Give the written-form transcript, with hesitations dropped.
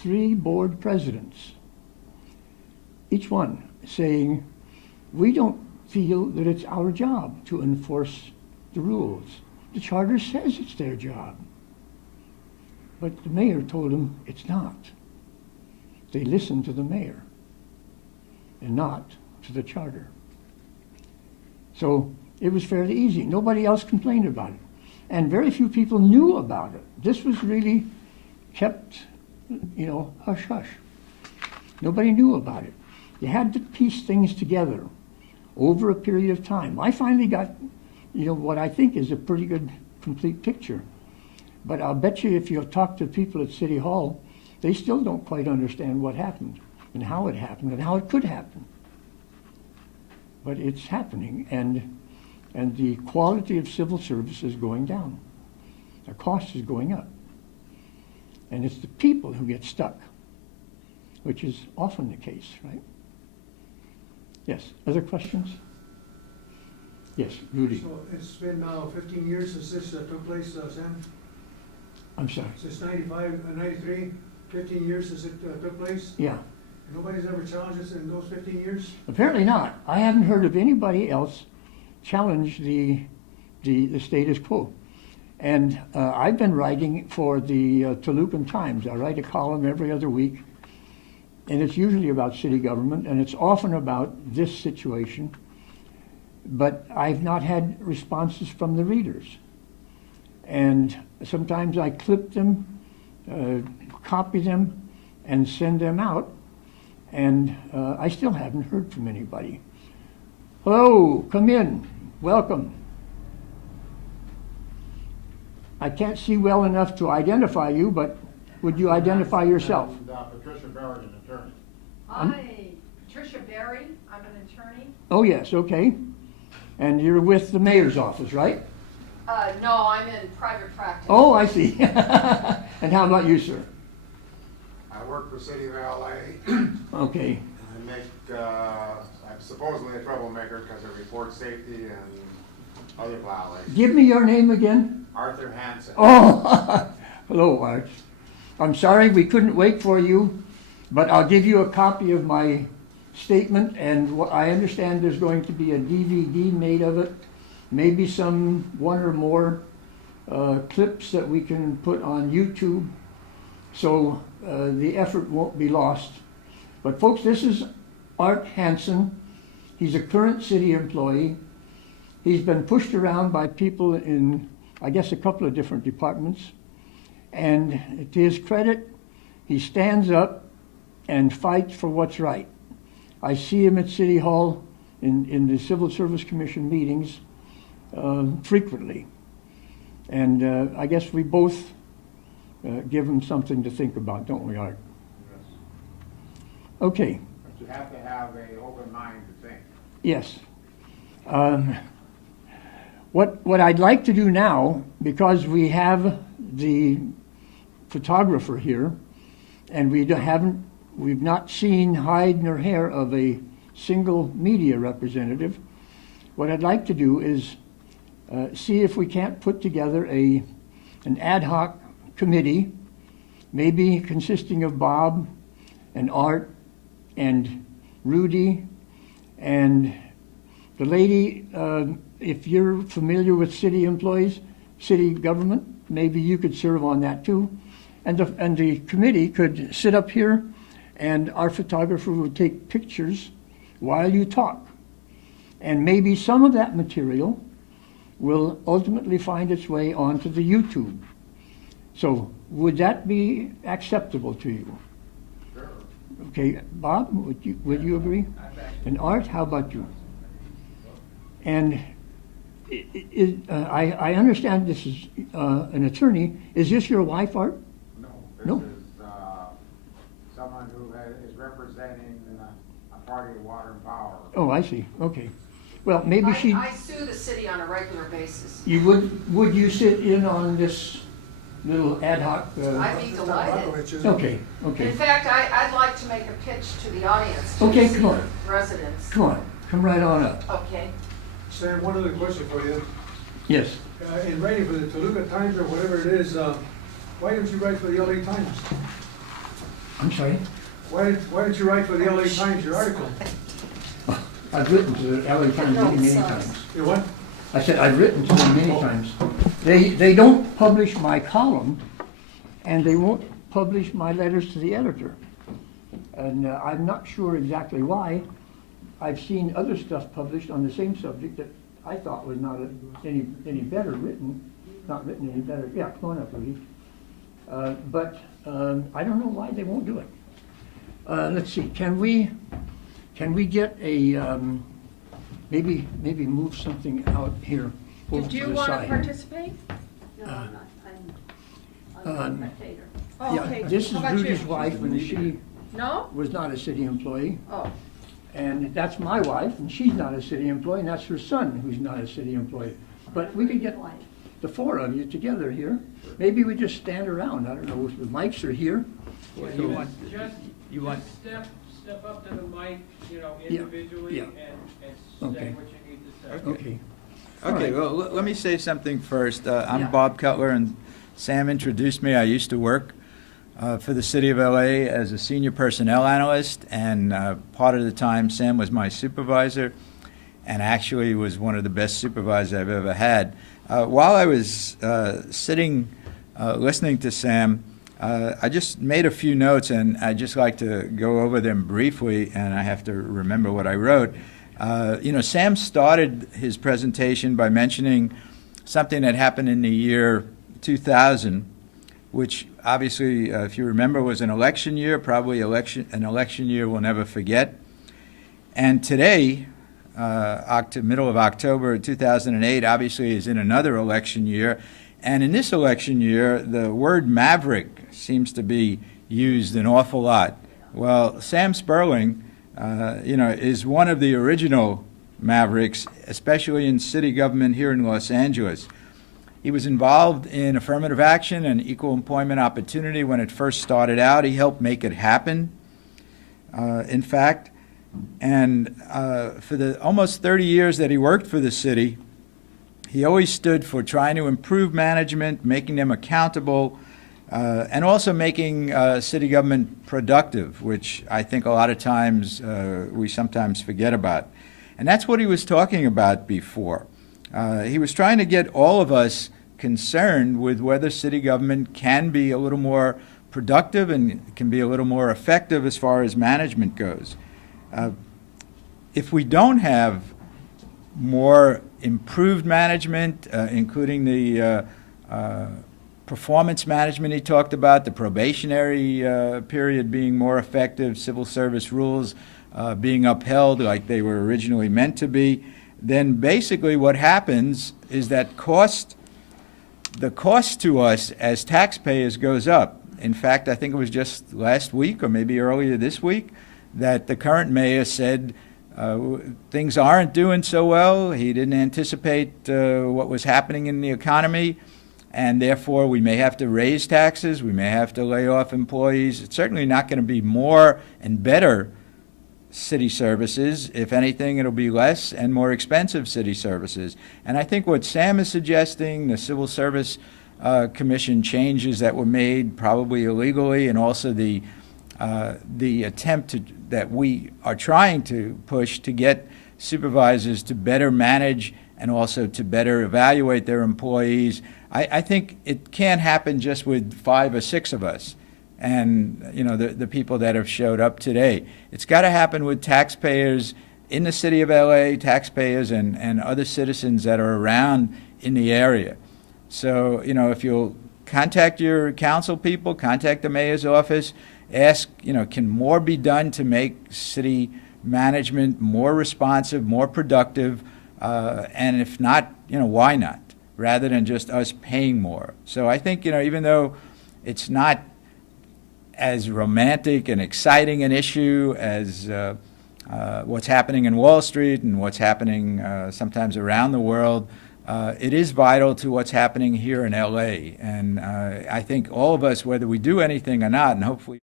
3 board presidents, each one saying, we don't feel that it's our job to enforce the rules. The charter says it's their job. But the mayor told them it's not. They listened to the mayor and not to the charter. So it was fairly easy. Nobody else complained about it. And very few people knew about it. This was really kept, hush hush. Nobody knew about it. You had to piece things together over a period of time. I finally got, what I think is a pretty good, complete picture. But I'll bet you if you talk to people at City Hall, they still don't quite understand what happened and how it happened and how it could happen. But it's happening, and the quality of civil service is going down. The cost is going up. And it's the people who get stuck, which is often the case, right? Yes, other questions? Yes, Rudy. So it's been now 15 years since this took place, Sam? I'm sorry. Since 93, 15 years since it took place? Yeah. And nobody's ever challenged us in those 15 years? Apparently not. I haven't heard of anybody else challenge the status quo. And I've been writing for the Tolucan Times. I write a column every other week, and it's usually about city government, and it's often about this situation. But I've not had responses from the readers. And sometimes I clip them, copy them, and send them out, and I still haven't heard from anybody. Hello, come in, welcome. I can't see well enough to identify you, but would you identify yourself? Patricia Barry, an attorney. Hi, Patricia Barry, I'm an attorney. Oh yes, okay. And you're with the mayor's office, right? No, I'm in private practice. Oh, I see. And how about you, sir? I work for City of LA. Okay. I make, I'm supposedly a troublemaker because I report safety and other violations. Give me your name again. Arthur Hansen. Oh, hello, Art. I'm sorry we couldn't wait for you, but I'll give you a copy of my statement, and what I understand there's going to be a DVD made of it, maybe some one or more clips that we can put on YouTube, so the effort won't be lost. But folks, this is Art Hansen. He's a current city employee. He's been pushed around by people in, I guess, a couple of different departments. And to his credit, he stands up and fights for what's right. I see him at City Hall in the Civil Service Commission meetings frequently. And I guess we both give him something to think about, don't we, Art? Yes. Okay. But you have to have an open mind to think. Yes. What I'd like to do now, because we have the photographer here, and we've not seen hide nor hair of a single media representative, what I'd like to do is see if we can't put together an ad hoc committee, maybe consisting of Bob and Art and Rudy and the lady. If you're familiar with city employees, city government, maybe you could serve on that too. And the committee could sit up here, and our photographer would take pictures while you talk. And maybe some of that material will ultimately find its way onto the YouTube. So would that be acceptable to you? Sure. Okay, Bob, would you agree? And Art, how about you? And I understand this is an attorney. Is this your wife, Art? No, No. this is someone who is representing a party of water and power. Oh, I see. Okay. Well, maybe she. I sue the city on a regular basis. You would you sit in on this little ad hoc? I'd be delighted. Okay. In Okay. fact, I'd like to make a pitch to the audience. To Okay, the come on. residents. Come on. Come right on up. Okay. Sam, one other question for you. Yes. In writing for the Toluca Times or whatever it is, why don't you write for the LA Times? I'm sorry? Why didn't you write for the LA Times your article? I've written to the LA Times many times. You what? I said, I've written to them many times. They don't publish my column, and they won't publish my letters to the editor. And I'm not sure exactly why. I've seen other stuff published on the same subject that I thought was not any better written, not written any better. Yeah, come on up, Louise. But I don't know why they won't do it. Let's see, can we get a, maybe move something out here over Did to you the want to side? participate? No, I'm not. I'm a spectator. Oh, Yeah, okay. this is How about you? Rudy's wife, and she No? was not a city employee. Oh, And that's my wife, and she's not a city employee, and that's her son, who's not a city employee. But we could get the four of you together here. Maybe we just stand around, I don't know, the mics are here. You want, you want, Step up to the mic, you know, Yeah, individually yeah. and say Okay. what you need to say. Okay. All okay, right. well, let me say something first. I'm Yeah. Bob Cutler, and Sam introduced me. I used to work for the city of LA as a senior personnel analyst, and part of the time Sam was my supervisor, and actually was one of the best supervisors I've ever had. While I was sitting listening to Sam, I just made a few notes, and I'd just like to go over them briefly, and I have to remember what I wrote. Sam started his presentation by mentioning something that happened in the year 2000, which obviously, if you remember, was an election year, probably an election year we'll never forget. And today, middle of October 2008, obviously is in another election year. And in this election year, the word maverick seems to be used an awful lot. Well, Sam Sperling, is one of the original mavericks, especially in city government here in Los Angeles. He was involved in affirmative action and equal employment opportunity when it first started out. He helped make it happen, in fact. And for the almost 30 years that he worked for the city, he always stood for trying to improve management, making them accountable, and also making city government productive, which I think a lot of times we sometimes forget about. And that's what he was talking about before. He was trying to get all of us concerned with whether city government can be a little more productive and can be a little more effective as far as management goes. If we don't have more improved management, including the performance management he talked about, the probationary period being more effective, civil service rules being upheld like they were originally meant to be, then basically what happens is that the cost to us as taxpayers goes up. In fact, I think it was just last week or maybe earlier this week that the current mayor said things aren't doing so well. He didn't anticipate what was happening in the economy, and therefore we may have to raise taxes, we may have to lay off employees. It's certainly not going to be more and better city services. If anything, it'll be less and more expensive city services. And I think what Sam is suggesting, the Civil Service Commission changes that were made probably illegally, and also the attempt that we are trying to push to get supervisors to better manage and also to better evaluate their employees. I think it can't happen just with 5 or 6 of us and the people that have showed up today. It's got to happen with taxpayers in the city of LA, taxpayers and other citizens that are around in the area. So, if you'll contact your council people, contact the mayor's office, ask, can more be done to make city management more responsive, more productive, and if not, why not, rather than just us paying more. So I think, even though it's not as romantic and exciting an issue as what's happening in Wall Street and what's happening sometimes around the world, it is vital to what's happening here in LA. And I think all of us, whether we do anything or not, and hopefully